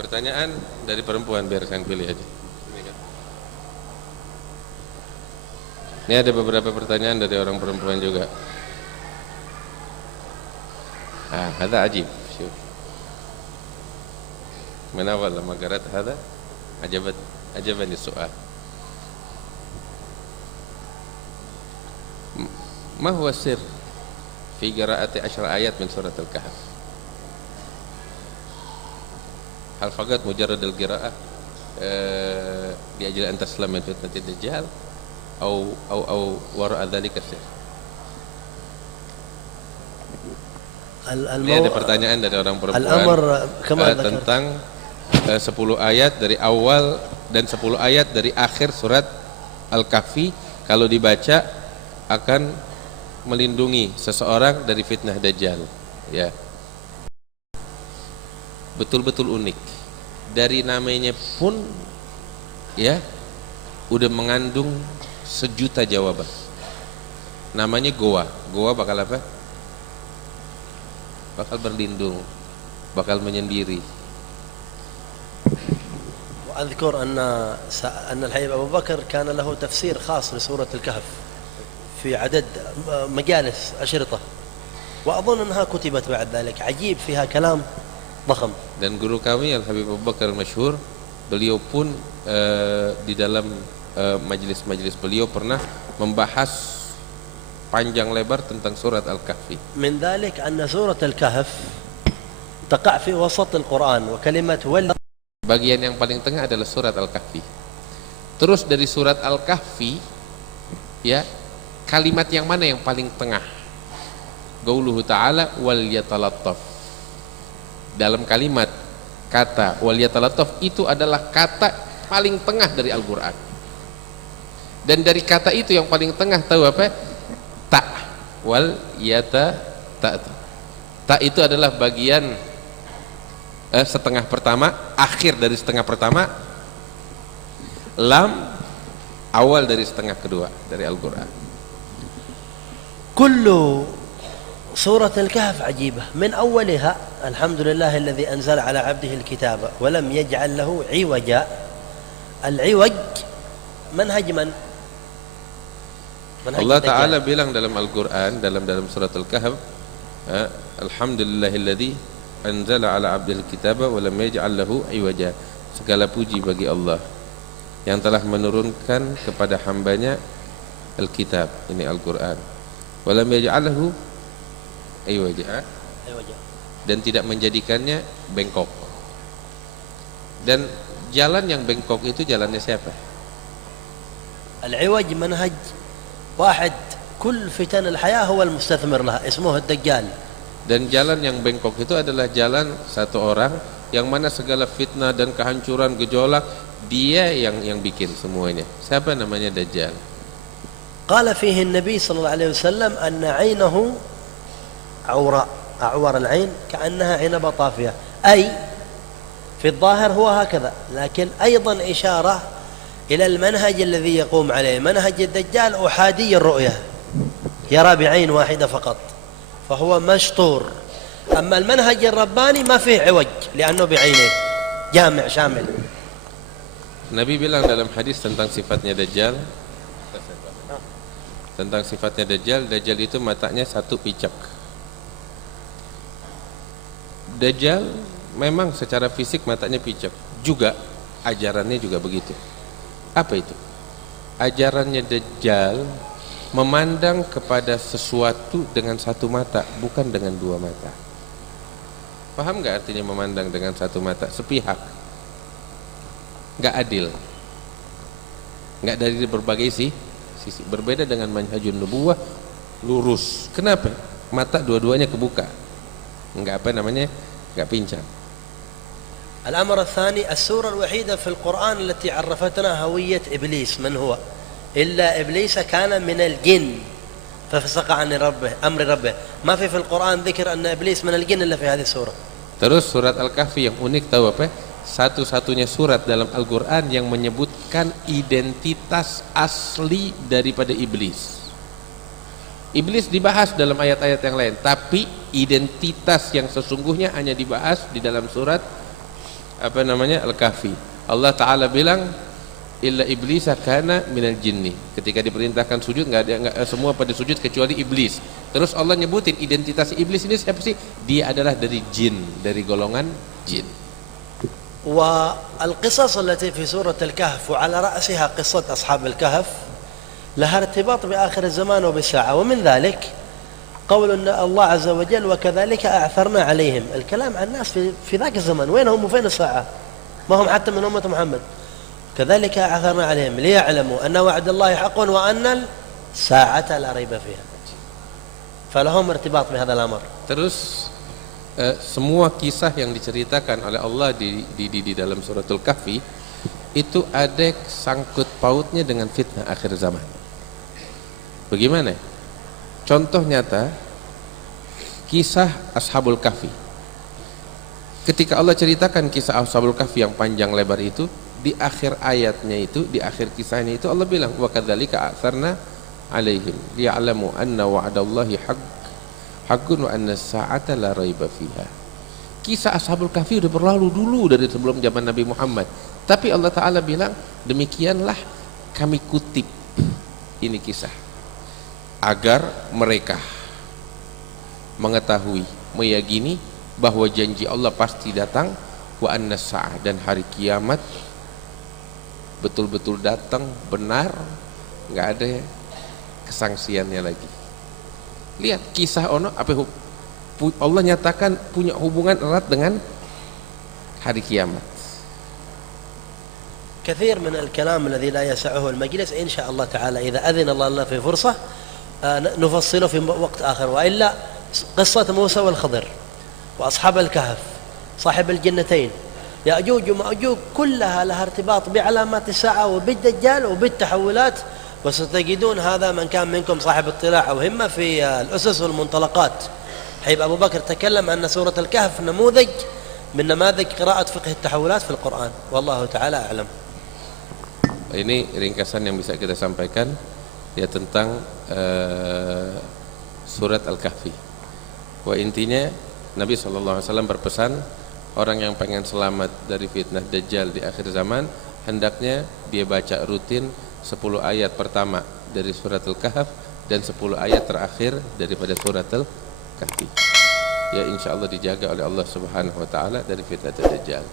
Pertanyaan dari perempuan, biar saya pilih aja. Ini ada beberapa pertanyaan dari orang perempuan juga. هذا عجيب. شوف من أول لما قرأت هذا عجبني السؤال. ما هو السر في قراءة 10 آيات من سورة الكهف؟ هل فقط مجرد القراءة لأجل أن تسلم من فتنة الدجال أو وراء ذلك السر؟ Ini ada pertanyaan dari orang perempuan tentang 10 ayat dari awal dan 10 ayat dari akhir surat Al-Kahfi kalau dibaca akan melindungi seseorang dari fitnah Dajjal. Ya, betul-betul unik. Dari namanya pun ya udah mengandung sejuta jawaban. Namanya goa. Goa bakal apa? Bakal berlindung, bakal menyendiri. وأذكر أن الحبيب أبو بكر كان له تفسير خاص لسورة الكهف في عدد مجالس أشرطة وأظن أنها كتبت بعد ذلك. عجيب فيها كلام ضخم. Dan guru kami Al-Habib Abu Bakar masyhur, beliau pun di dalam majelis-majelis beliau pernah membahas panjang lebar tentang surat Al-Kahfi. من ذلك أن سورة الكهف تقع في وسط القرآن وكلمة bagian yang paling tengah adalah surat Al-Kahfi. Terus dari surat Al-Kahfi ya, kalimat yang mana yang paling tengah? Qauluhu ta'ala wal yatalattaf. Dalam kalimat kata wal yatalattaf itu adalah kata paling tengah dari Al-Qur'an. Dan dari kata itu yang paling tengah tahu apa? Ta wal yata ta. Ta itu adalah bagian setengah pertama, akhir dari setengah pertama. Lam awal dari setengah kedua dari Al-Qur'an. Kullu surat Al-Kahf ajibah min awwaliha alhamdulillah alladhi anzala ala 'abdihi al-kitaba wa lam yaj'al lahu 'iwaja. Al-'iwaj manhaj man? Allah Ta'ala bilang dalam Al-Quran, dalam surat Al-Kahf, alhamdulillahilladzi anzala ala abdil kitaba wa lam yaj'al lahu iwaja. Segala puji bagi Allah yang telah menurunkan kepada hambanya Al-Kitab, ini Al-Quran, wa lam yaj'al lahu iwaja, dan tidak menjadikannya bengkok. Dan jalan yang bengkok itu jalannya siapa? Al-iwaj manhaj واحد كل فتن الحياة هو المستثمر لها اسمه الدجال. Dan jalan yang bengkok itu adalah jalan satu orang yang mana segala fitnah dan kehancuran gejolak dia yang bikin semuanya. Siapa namanya Dajjal? قال فيه النبي صلى الله عليه وسلم أن عينه عوراء أعور العين كأنها عنبة طافية أي في الظاهر هو هكذا لكن أيضا إشارة إلى المنهج الذي يقوم عليه. منهج الدجال أحادي الرؤية يرى بعين واحدة فقط فهو مشطور. أما المنهج الرباني ما فيه عوج لأنه بعينين جامع شامل. Nabi bilang dalam hadis tentang sifatnya Dajjal, Dajjal itu matanya satu picak. Dajjal memang secara fisik matanya picak, juga ajarannya juga begitu. Apa itu? Ajarannya Dajjal memandang kepada sesuatu dengan satu mata, bukan dengan dua mata. Paham nggak artinya memandang dengan satu mata? Sepihak, nggak adil, nggak dari berbagai sisi. Berbeda dengan manhajun nubuwah, lurus. Kenapa? Mata dua-duanya kebuka, nggak nggak pincang. الأمر الثاني السورة الوحيدة في القرآن التي عرفتنا هوية إبليس من هو إلا إبليس كان من الجن ففسق عن أمر ربه. ما في القرآن ذكر أن إبليس من الجن إلا في هذه السورة. Terus surat Al-Kahfi yang unik tahu apa? Satu-satunya surat dalam Al-Quran yang menyebutkan identitas asli daripada iblis. Iblis dibahas dalam ayat-ayat yang lain, tapi identitas yang sesungguhnya hanya dibahas di dalam surat apa namanya Al-Kahfi. Allah Taala bilang illa iblisa kana minal jinni. Ketika diperintahkan sujud nggak semua pada sujud kecuali iblis. Terus Allah nyebutin identitas iblis ini siapa sih? Dia adalah dari jin, dari golongan jin. والقصص التي في سورة الكهف وعلى رأسها قصة أصحاب الكهف لها ارتباط بآخر الزمان وبالساعة، ومن ذلك قول الله عز وجل وكذلك أعثرنا عليهم. الكلام عن الناس في ذاك الزمن، وين هم وفين الساعة؟ ما هم حتى من أمة محمد. كذلك أعثرنا عليهم ليعلموا أن وعد الله حق وأن الساعة لا ريب فيها، فلهم ارتباط بهذا الأمر. Terus semua kisah yang diceritakan oleh Allah di dalam suratul Kahfi itu ada sangkut pautnya dengan fitnah akhir zaman. Bagaimana? Contoh nyata kisah Ashabul Kahfi. Ketika Allah ceritakan kisah Ashabul Kahfi yang panjang lebar itu, di akhir ayatnya itu, di akhir kisahnya itu Allah bilang wa kadzalika a'tsarna alaihim liya'lamu anna wa'dallahi haqqun wa anna as-sa'ata la raiba fiha. Kisah Ashabul Kahfi sudah berlalu dulu dari sebelum zaman Nabi Muhammad. Tapi Allah Ta'ala bilang demikianlah kami kutip ini kisah agar mereka mengetahui, meyakini bahwa janji Allah pasti datang, wa anna as-sa'ah, dan hari kiamat betul-betul datang, benar, nggak ada kesangsiannya lagi. Lihat kisah ono apa Allah nyatakan punya hubungan erat dengan hari kiamat. كثير من الكلام الذي لا يسعه المجلس إن شاء الله تعالى إذا أذن الله لنا في فرصة نفصله في وقت آخر، وإلا قصة موسى والخضر وأصحاب الكهف صاحب الجنتين يأجوج ومأجوج كلها لها ارتباط بعلامات الساعة وبالدجال وبالتحولات، وستجدون هذا من كان منكم صاحب اطلاع أو همة في الأسس والمنطلقات. حيث أبو بكر تكلم أن سورة الكهف نموذج من نماذج قراءة فقه التحولات في القرآن، والله تعالى أعلم. Ini ringkasan yang bisa kita sampaikan ya tentang surat Al-Kahfi. Wah, intinya Nabi SAW berpesan orang yang pengen selamat dari fitnah Dajjal di akhir zaman hendaknya dia baca rutin 10 ayat pertama dari surat Al-Kahf dan 10 ayat terakhir daripada surat Al-Kahfi. Ya insyaallah dijaga oleh Allah Subhanahu wa taala dari fitnah Dajjal.